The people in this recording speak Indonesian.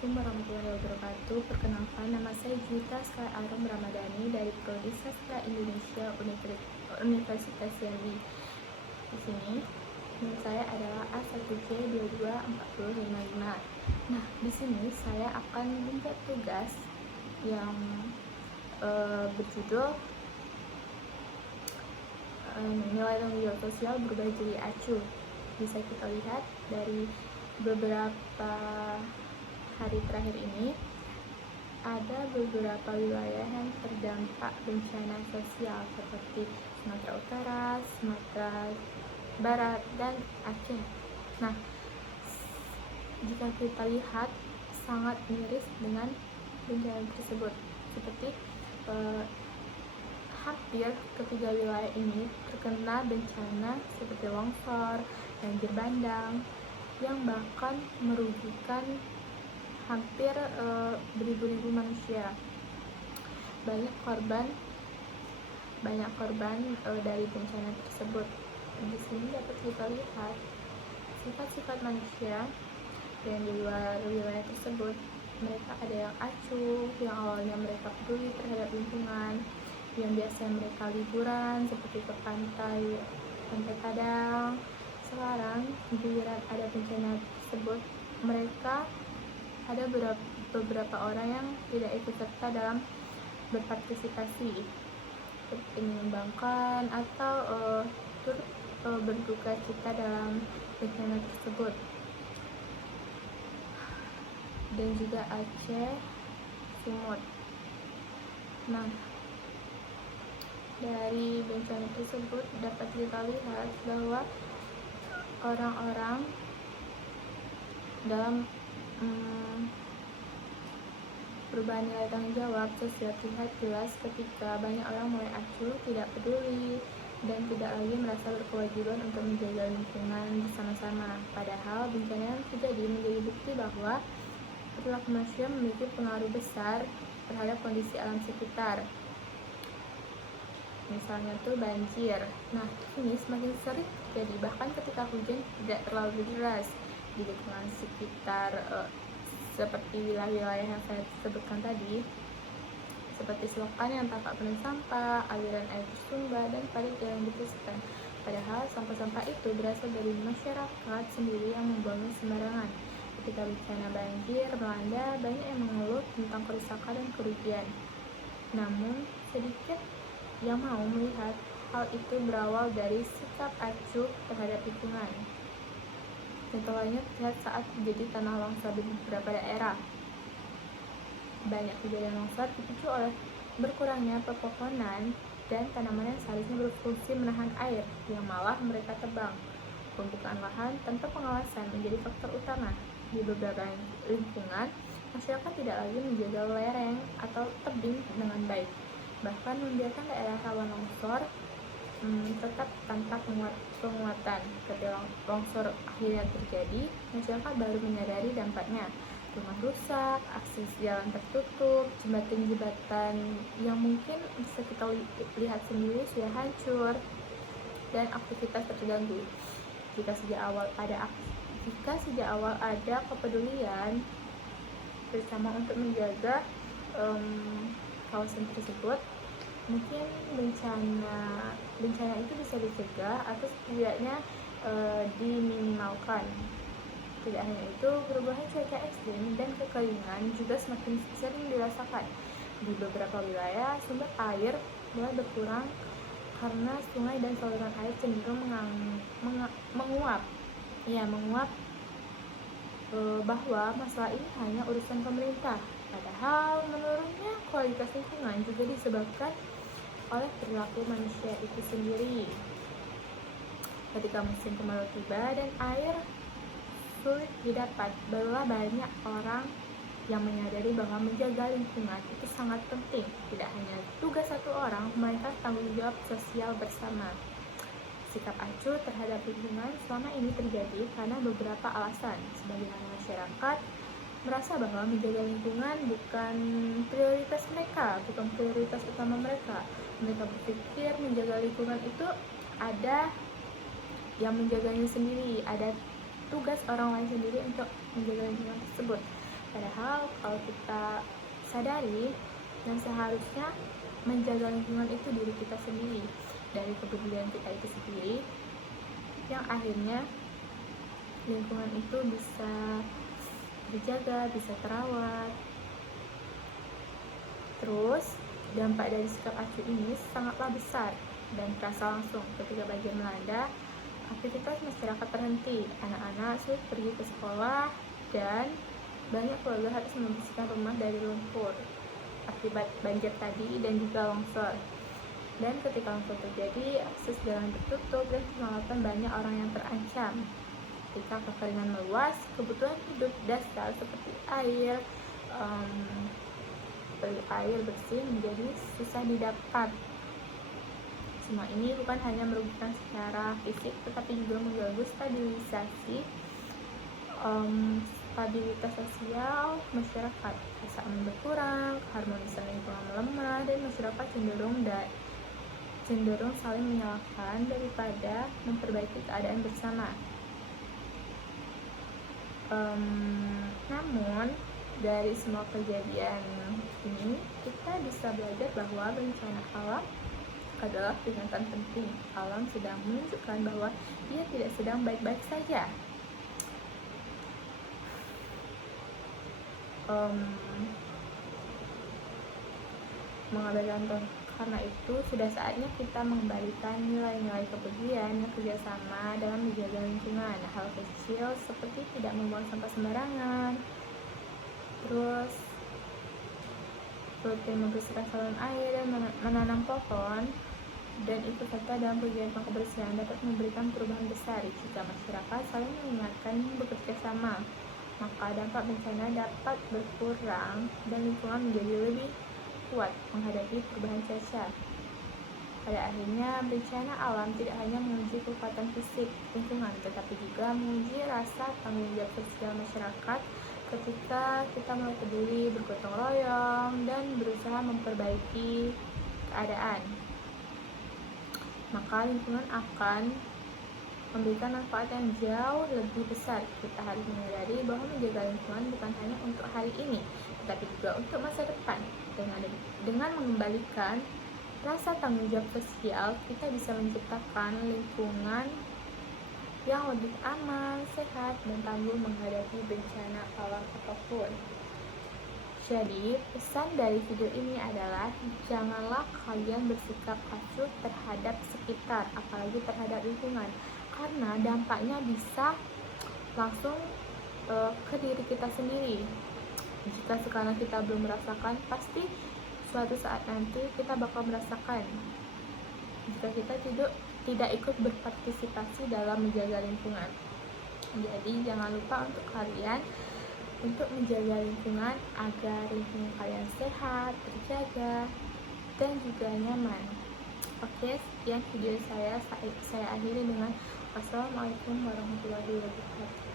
Assalamualaikum warahmatullahi wabarakatuh. Perkenalkan, nama saya Juwita Skar Arum Ramadhani dari Prodi Sastra Indonesia Universitas Jambi. Di sini nama saya adalah A1C224055. Nah, di sini saya akan membuat tugas yang berjudul nilai tanggung jawab sosial berubah jadi acuh. Bisa kita lihat dari beberapa hari terakhir ini ada beberapa wilayah yang terdampak bencana sosial seperti Sumatera Utara, Sumatera Barat, dan Aceh. Nah, jika kita lihat sangat miris dengan bencana tersebut, seperti hampir ketiga wilayah ini terkena bencana seperti longsor, banjir bandang, yang bahkan merugikan hampir beribu-ribu manusia. Banyak korban dari bencana tersebut. Di sini dapat kita lihat sifat-sifat manusia yang di luar wilayah tersebut. Mereka ada yang acuh, yang awalnya mereka peduli terhadap lingkungan, yang biasanya mereka liburan seperti ke pantai Padang. Sekarang giliran ada bencana tersebut, mereka ada beberapa orang yang tidak ikut serta dalam berpartisipasi seperti menyumbangkan atau turut berduka cita dalam bencana tersebut. Dan juga Aceh, Sumut. Nah, dari bencana tersebut dapat kita lihat bahwa orang-orang dalam perubahan nilai tanggung jawab sosial terlihat jelas ketika banyak orang mulai acuh, tidak peduli, dan tidak lagi merasa berkewajiban untuk menjaga lingkungan bersama-sama. Padahal bencana yang terjadi menjadi bukti bahwa perilaku manusia memiliki pengaruh besar terhadap kondisi alam sekitar. Misalnya tuh banjir. Nah, ini semakin sering terjadi bahkan ketika hujan tidak terlalu deras di lingkungan sekitar, seperti wilayah-wilayah yang saya sebutkan tadi, seperti selokan yang tampak penuh sampah, aliran air bersumber, dan parit yang dibersihkan. Padahal sampah-sampah itu berasal dari masyarakat sendiri yang membuangnya sembarangan. Ketika bencana banjir melanda, banyak yang mengeluh tentang kerusakan dan kerugian. Namun, sedikit yang mau melihat hal itu berawal dari sikap acuh terhadap lingkungan. Contohnya terlihat saat terjadi tanah longsor di beberapa daerah. Banyak kejadian longsor dipicu oleh berkurangnya pepohonan dan tanaman yang seharusnya berfungsi menahan air, yang malah mereka tebang. Pembukaan lahan tanpa pengawasan menjadi faktor utama. Di beberapa lingkungan, masyarakat tidak lagi menjaga lereng atau tebing dengan baik, bahkan membiarkan daerah rawan longsor tetap tanpa penguatan. Ketika longsor akhirnya terjadi, masyarakat baru menyadari dampaknya. Rumah rusak, akses jalan tertutup, jembatan-jembatan yang mungkin bisa kita lihat sendiri sudah hancur, dan aktivitas terganggu. Jika sejak awal ada kepedulian bersama untuk menjaga kawasan tersebut, mungkin bencana itu bisa dicegah atau setidaknya diminimalkan. Tidak hanya itu, perubahan cuaca ekstrim dan kekeringan juga semakin sering dirasakan. Di beberapa wilayah, sumber air mulai berkurang karena sungai dan saluran air cenderung menguap. Bahwa masalah ini hanya urusan pemerintah. Padahal menurunnya kualitas lingkungan juga disebabkan oleh perilaku manusia itu sendiri. Ketika musim kemarau tiba dan air sulit didapat, barulah banyak orang yang menyadari bahwa menjaga lingkungan itu sangat penting. Tidak hanya tugas satu orang, melainkan tanggung jawab sosial bersama. Sikap acuh terhadap lingkungan selama ini terjadi karena beberapa alasan. Sebagian masyarakat merasa bahwa menjaga lingkungan bukan prioritas mereka, bukan prioritas utama mereka. Mereka berpikir menjaga lingkungan itu ada yang menjaganya sendiri, ada tugas orang lain sendiri untuk menjaga lingkungan tersebut. Padahal kalau kita sadari, dan seharusnya menjaga lingkungan itu diri kita sendiri, dari kepedulian kita itu sendiri, yang akhirnya lingkungan itu bisa dijaga, bisa terawat. Terus dampak dari sikap acuh ini sangatlah besar dan terasa langsung ketika banjir melanda. Aktivitas masyarakat terhenti, anak-anak sulit pergi ke sekolah, dan banyak keluarga harus membersihkan rumah dari lumpur akibat banjir tadi dan juga longsor. Dan ketika longsor terjadi, akses jalan tertutup dan keselamatan banyak orang yang terancam. Ketika kekeringan meluas, kebutuhan hidup dasar seperti air bersih menjadi susah didapat. Semua ini bukan hanya merugikan secara fisik, tetapi juga mengganggu stabilitas sosial masyarakat. Rasa aman berkurang, keharmonisan lingkungan melemah, dan masyarakat cenderung saling menyalahkan daripada memperbaiki keadaan bersama. Namun dari semua kejadian ini kita bisa belajar bahwa bencana alam adalah peringatan penting. Alam sedang menunjukkan bahwa ia tidak sedang baik-baik saja. Mengambil contoh, karena itu sudah saatnya kita mengembalikan nilai-nilai kepedulian dan kerjasama dalam menjaga lingkungan. Hal kecil seperti tidak membuang sampah sembarangan, terus rutin membersihkan saluran air dan menanam pohon, dan ikut serta dalam kegiatan kebersihan dapat memberikan perubahan besar. Jika masyarakat saling mengingatkan dan bekerja sama, maka dampak bencana dapat berkurang dan lingkungan menjadi lebih kuat menghadapi perubahan cuaca. Pada akhirnya, bencana alam tidak hanya menguji kekuatan fisik lingkungan, tetapi juga menguji rasa tanggung jawab sosial masyarakat ketika kita mulai peduli, bergotong royong, dan berusaha memperbaiki keadaan. Maka lingkungan akan memberikan manfaat yang jauh lebih besar. Kita harus menyadari bahwa menjaga lingkungan bukan hanya untuk hari ini, tetapi juga untuk masa depan. Dengan mengembalikan rasa tanggung jawab sosial, kita bisa menciptakan lingkungan yang lebih aman, sehat, dan tangguh menghadapi bencana alam apapun. Jadi, pesan dari video ini adalah janganlah kalian bersikap acuh terhadap sekitar, apalagi terhadap lingkungan, karena dampaknya bisa langsung ke diri kita sendiri. Jika sekarang kita belum merasakan, pasti suatu saat nanti kita bakal merasakan jika kita tidak ikut berpartisipasi dalam menjaga lingkungan. Jadi jangan lupa untuk kalian untuk menjaga lingkungan agar lingkungan kalian sehat, terjaga, dan juga nyaman. Oke, sekian video saya akhiri dengan wassalamualaikum warahmatullahi wabarakatuh.